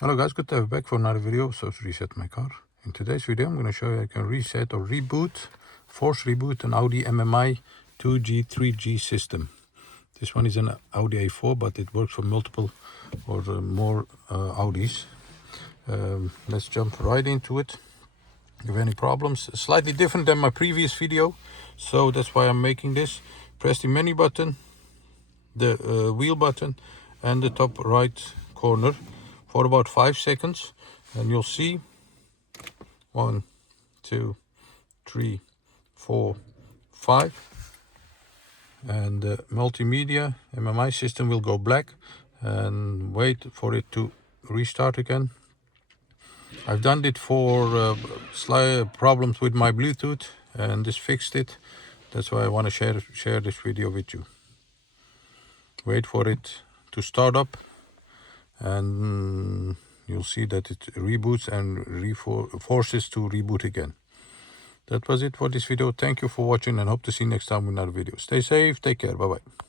Hello guys, good to have you back for another video. So to reset my car. In today's video I'm going to show you I can reset or force reboot an Audi MMI 2G 3G system. This one is an Audi A4, but it works for multiple or more Audis. Let's jump right into it. If you have any problems, slightly different than my previous video, so that's why I'm making this. Press the menu button, the wheel button and the top right corner for about 5 seconds, and you'll see 1, 2, 3, 4, 5, and the multimedia MMI system will go black, and wait for it to restart again. I've done it for slight problems with my Bluetooth, and this fixed it. That's why I want to share this video with you. Wait for it to start up, and you'll see that it reboots and forces to reboot again. That was it for this video. Thank you for watching and hope to see you next time with another video. Stay safe, take care, bye bye.